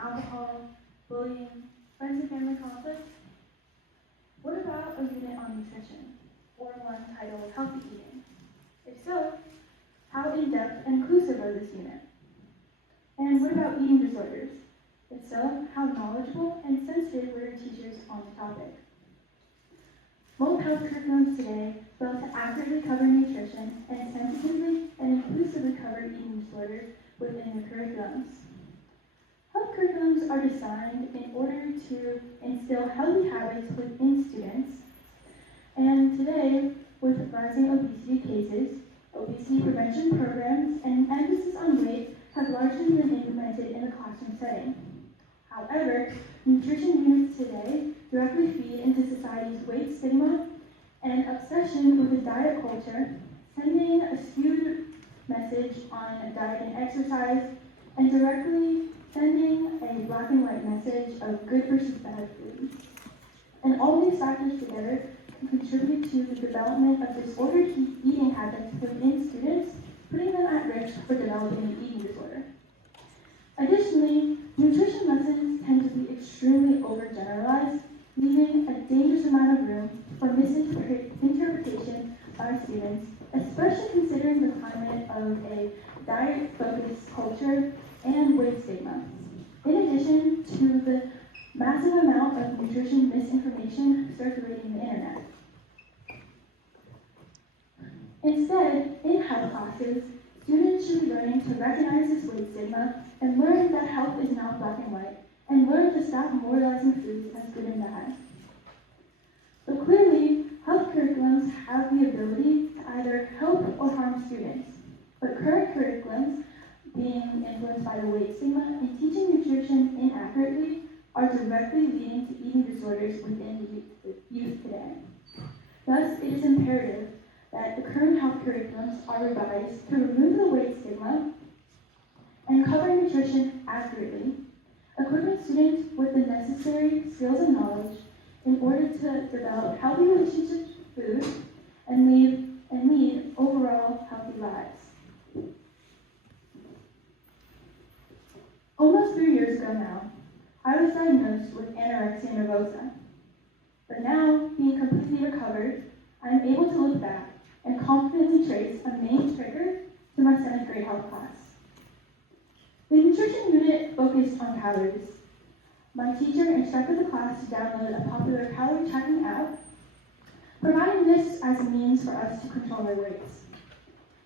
alcohol, bullying, friends and family conflicts? What about a unit on nutrition, or one titled Healthy Eating? If so, how in-depth and inclusive are this unit? And what about eating disorders? If so, how knowledgeable and sensitive were your teachers on the topic? Most health curriculums today fail to accurately cover nutrition and sensitively and inclusively cover eating disorders within their curriculums. Health curriculums are designed in order to instill healthy habits within students, and today, with rising obesity cases, obesity prevention programs and an emphasis on weight have largely been implemented in the classroom setting. However, nutrition units today directly feed into society's weight stigma and obsession with a diet culture, sending a skewed message on diet and exercise, and directly sending a black and white message of good versus bad food. And all these factors together can contribute to the development of disordered eating habits within students, putting them at risk for developing an eating disorder. Additionally, nutrition lessons tend to be extremely overgeneralized, leaving a dangerous amount of room for misinterpretation by students, especially considering the climate of a diet-focused culture and weight stigma. In addition to the massive amount of nutrition misinformation circulating the internet. Instead, in health classes, students should be learning to recognize this weight stigma and learn that health is not black and white, and learn to stop moralizing foods as good and bad. But clearly, health curriculums have the ability to either help or harm students. But current curriculums, being influenced by the weight stigma and teaching nutrition inaccurately, are directly leading to eating disorders within the youth today. Thus, it is imperative that the current health curriculums are revised to remove the weight stigma and cover nutrition accurately, equipping students with the necessary skills and knowledge in order to develop healthy relationships with food and lead overall healthy lives. Almost 3 years ago now, I was diagnosed with anorexia nervosa. But now, being completely recovered, I am able to look back and confidently trace a main trigger to my 7th grade health class. The nutrition unit focused on calories. My teacher instructed the class to download a popular calorie tracking app, providing this as a means for us to control our weights.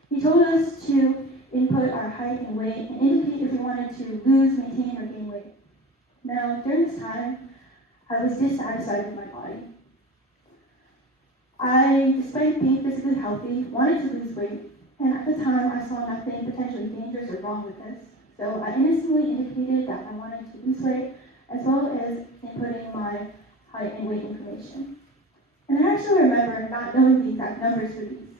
He told us to input our height and weight and indicate if we wanted to lose, maintain, or gain weight. Now, during this time, I was dissatisfied with my body. I, despite being physically healthy, wanted to lose weight, and at the time I saw nothing potentially dangerous or wrong with this. So I innocently indicated that I wanted to lose weight, as well as inputting my height and weight information. And I actually remember not knowing the exact numbers for these,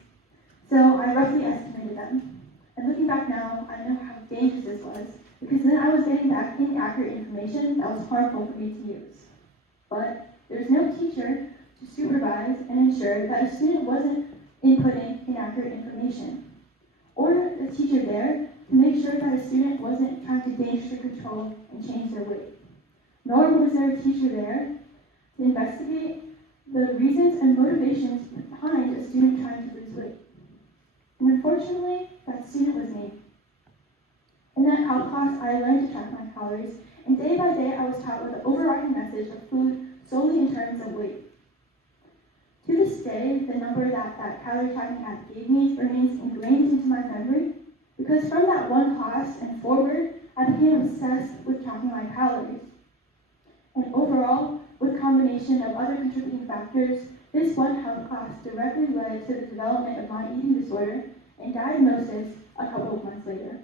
so I roughly estimated them. And looking back now, I know how dangerous this was, because then I was getting back inaccurate information that was harmful for me to use. But there's no teacher to supervise and ensure that a student wasn't inputting inaccurate information, or a teacher there to make sure that a student wasn't trying to dangerously control and change their weight. Nor was there a teacher there to investigate the reasons and motivations behind a student trying to lose weight. And unfortunately, that student was me. In that health class, I learned to track my calories, and day by day I was taught with the overarching message of food solely in terms of weight. To this day, the number that calorie tracking app gave me remains ingrained into my memory, because from that one class and forward, I became obsessed with tracking my calories. And overall, with combination of other contributing factors, this one health class directly led to the development of my eating disorder and diagnosis a couple of months later.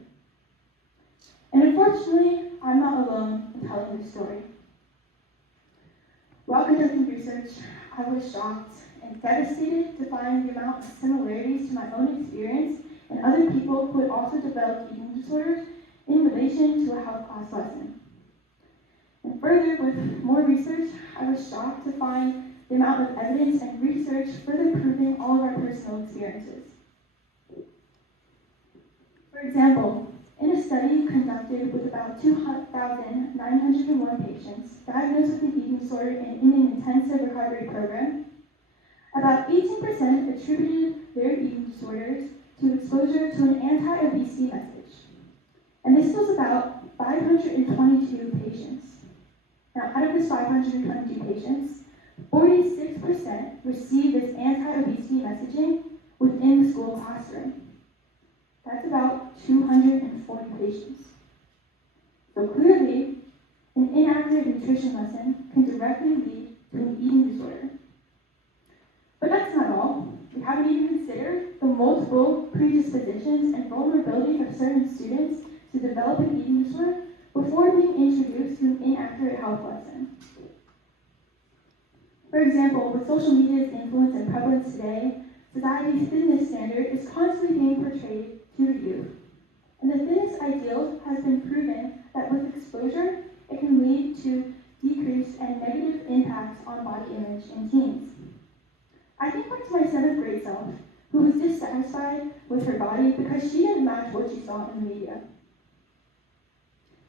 And unfortunately, I'm not alone in telling this story. While conducting research, I was shocked and devastated to find the amount of similarities to my own experience and other people who had also developed eating disorders in relation to a health class lesson. And further, with more research, I was shocked to find the amount of evidence and research further proving all of our personal experiences. For example, in a study conducted with about 2,000 5,901 patients diagnosed with an eating disorder and in an intensive recovery program, about 18% attributed their eating disorders to exposure to an anti-obesity message. And this was about 522 patients. Now, out of this 522 patients, 46% received this anti-obesity messaging within the school classroom. That's about 240 patients. So clearly, an inaccurate nutrition lesson can directly lead to an eating disorder. But that's not all. We haven't even considered the multiple predispositions and vulnerabilities of certain students to develop an eating disorder before being introduced to an inaccurate health lesson. For example, with social media's influence and prevalence today, society's fitness standard is constantly being portrayed to the youth. And the fitness ideal has been proven that with exposure, it can lead to decreased and negative impacts on body image in teens. I think back to my 7th grade self, who was dissatisfied with her body because she didn't match what she saw in the media.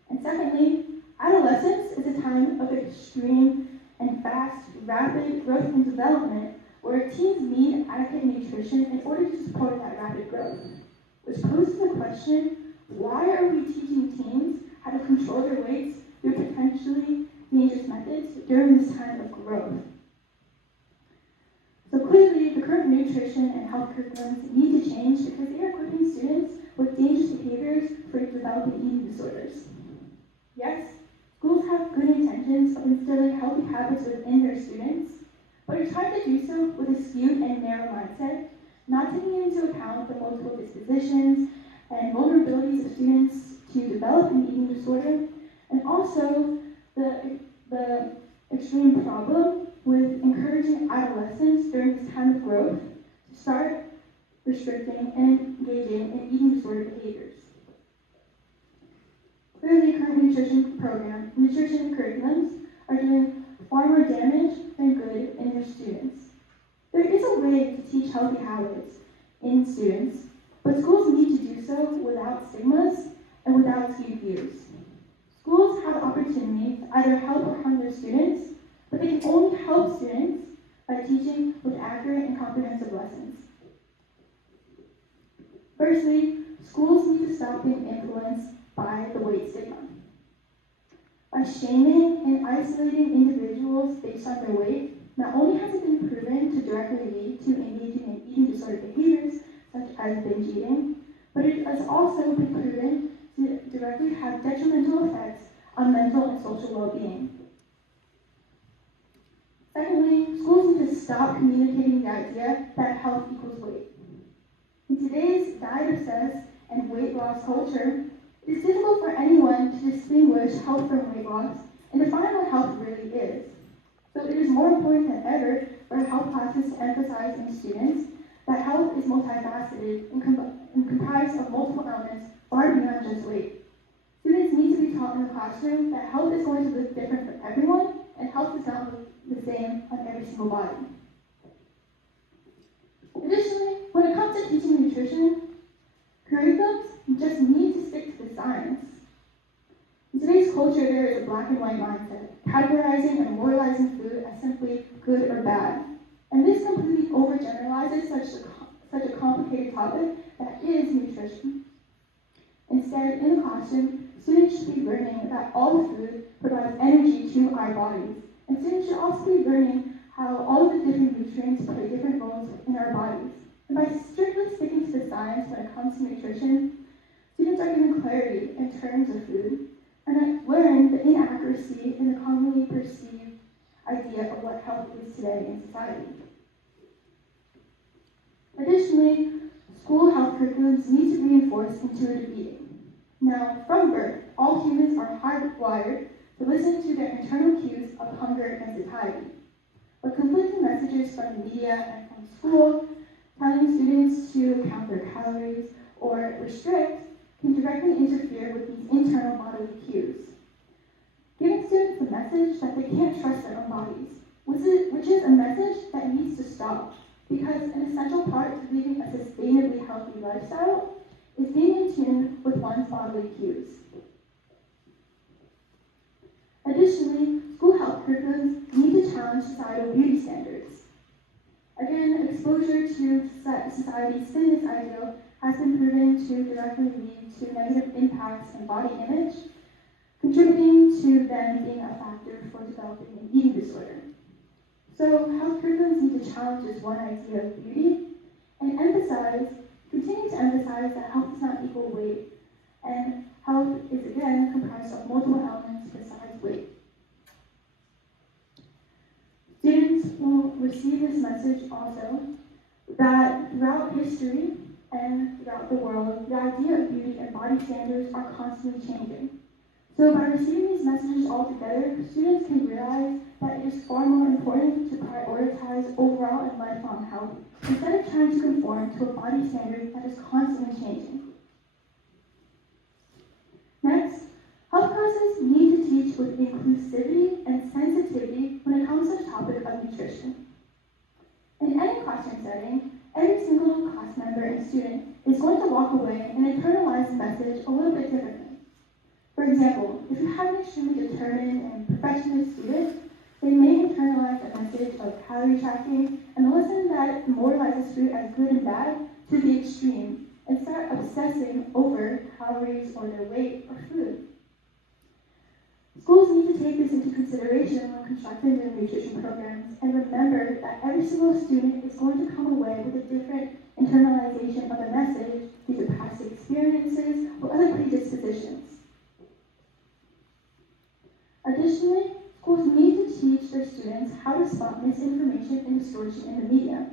And secondly, adolescence is a time of extreme and fast, rapid growth and development where teens need adequate nutrition in order to support that rapid growth, which poses the question, why are we teaching teens how to control their weights through potentially dangerous methods during this time of growth? So clearly, the current nutrition and health curriculums need to change because they are equipping students with dangerous behaviors for developing eating disorders. Yes, schools have good intentions of instilling healthy habits within their students, but are trying to do so with a skewed and narrow mindset, not taking into account the multiple dispositions and vulnerabilities of students to develop an eating disorder, and also the extreme problem with encouraging adolescents during this time of growth to start restricting and engaging in eating disorder behaviors. Clearly, current nutrition curriculums are doing far more damage than good in their students. There is a way to teach healthy habits in students, but schools need to do so without stigmas and without skewed views. Schools have the opportunity to either help or harm their students, but they can only help students by teaching with accurate and comprehensive lessons. Firstly, schools need to stop being influenced by the weight stigma. By shaming and isolating individuals based on their weight, not only has it been proven to directly lead to engaging in eating disorder behaviors, such as binge eating, but it has also been proven to directly have detrimental effects on mental and social well-being. Secondly, schools need to stop communicating the idea that health equals weight. In today's diet-obsessed and weight loss culture, it is difficult for anyone to distinguish health from weight loss and define what health really is. So it is more important than ever for health classes to emphasize in students that health is multifaceted and comprised of multiple elements far beyond just weight. Students need to be taught in the classroom that health is going to look different for everyone, and health does not look the same on every single body. Additionally, when it comes to teaching nutrition, curriculums just need to stick to the science. In today's culture, there is a black and white mindset, categorizing and moralizing food as simply good or bad. And this completely overgeneralizes such a complicated topic that is nutrition. Instead, in the classroom, students should be learning that all the food provides energy to our bodies. And students should also be learning how all of the different nutrients play different roles in our bodies. And by strictly sticking to the science when it comes to nutrition, students are given clarity in terms of food, and learn the inaccuracy in the commonly perceived idea of what health is today in society. Additionally, school health curriculums need to reinforce intuitive eating. Now, from birth, all humans are hardwired to listen to their internal cues of hunger and satiety. But conflicting messages from the media and from school, telling students to count their calories or restrict, can directly interfere with these internal bodily cues, giving students the message that they can't trust their own bodies, which is a message that needs to stop, because an essential part to leading a sustainably healthy lifestyle is being in tune with one's bodily cues. Additionally, school health curriculums need to challenge societal beauty standards. Again, exposure to society's fitness ideal has been proven to directly lead to negative impacts in body image, contributing to them being a factor for developing an eating disorder. So health curriculums need to challenge this one idea of beauty and continue to emphasize that health does not equal weight, and health is again comprised of multiple elements besides weight. Students will receive this message also that throughout history and throughout the world, the idea of beauty and body standards are constantly changing. So by receiving these messages all together, students can realize that it is far more important to prioritize overall and lifelong health instead of trying to conform to a body standard that is constantly changing. Next, health classes need to teach with inclusivity and sensitivity when it comes to the topic of nutrition. In any classroom setting, every single class member and student is going to walk away and internalize the message a little bit differently. For example, if you have an extremely determined and perfectionist student, they may internalize a message of calorie tracking and listen that moralizes food as good and bad to the extreme and start obsessing over calories or their weight or food. Schools need to take this into consideration when constructing their nutrition programs and remember that every single student is going to come away with a different internalization of a message due to past experiences or other predispositions. Additionally, schools need to teach their students how to spot misinformation and distortion in the media.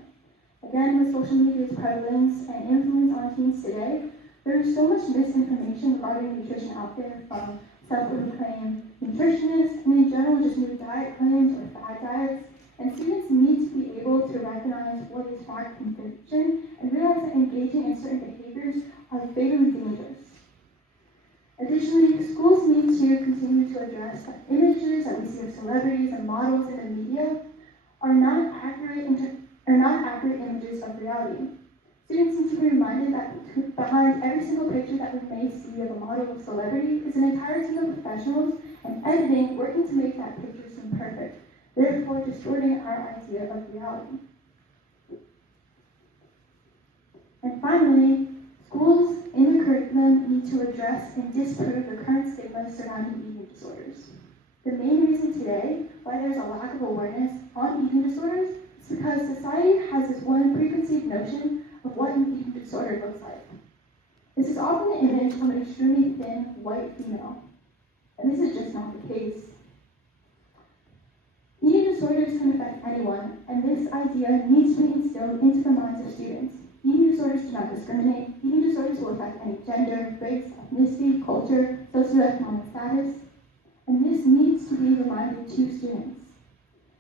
Again, with social media's prevalence and influence on teens today, there is so much misinformation regarding nutrition out there from self-proclaimed nutritionists and in general just new diet claims or fad diets, and students need to be able to recognize what is fact from fiction and realize that engaging in certain behaviors are fatally dangerous. Additionally, schools need to continue to address that images that we see of celebrities and models in the media are not accurate images of reality. Students need to be reminded that behind every single picture that we may see of a model or celebrity is an entire team of professionals and editing working to make that picture seem perfect, therefore distorting our idea of reality. And finally, schools in the curriculum need to address and disprove the current stigma surrounding eating disorders. The main reason today why there's a lack of awareness on eating disorders is because society has this one preconceived notion of what an eating disorder looks like. This is often the image of an extremely thin, white female, and this is just not the case. Eating disorders can affect anyone, and this idea needs to be instilled into the minds of students. Eating disorders do not discriminate. Eating disorders will affect any gender, race, ethnicity, culture, socioeconomic status, and this needs to be reminded to students.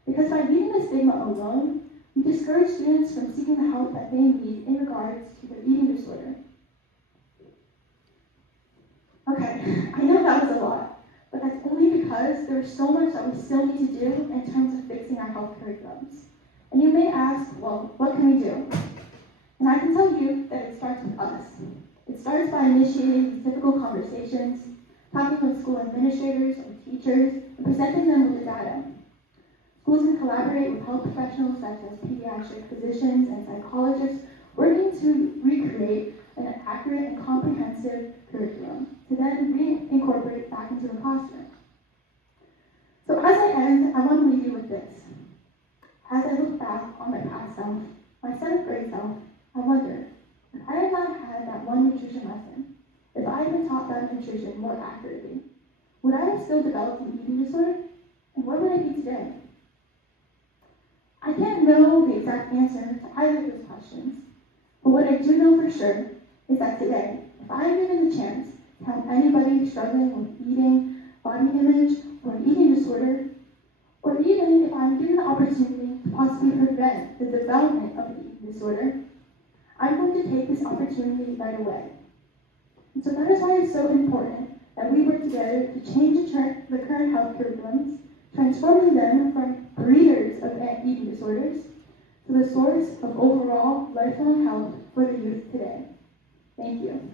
Because by leaving the stigma alone, we discourage students from seeking the help that they need in regards to their eating disorder. Okay, I know that was a lot, but that's only because there is so much that we still need to do in terms of fixing our health curriculums. And you may ask, well, what can we do? And I can tell you that it starts with us. It starts by initiating difficult conversations, talking with school administrators or teachers, and presenting them with the data. Schools can collaborate with health professionals such as pediatric physicians and psychologists, working to recreate an accurate and comprehensive curriculum to then reincorporate back into the classroom. So as I end, I want to leave you with this. As I look back on my past self, my 7th grade self, I wonder, if I had not had that one nutrition lesson, if I had been taught about nutrition more accurately, would I have still developed an eating disorder? And where would I be today? I can't know the exact answer to either of those questions, but what I do know for sure is that today, if I am given the chance to help anybody struggling with eating, body image, or an eating disorder, or even if I'm given the opportunity to possibly prevent the development of an eating disorder, I'm going to take this opportunity right away. And so that is why it's so important that we work together to change the current health curriculums, transforming them from breeders of eating disorders to the source of overall lifelong health for the youth today. Thank you.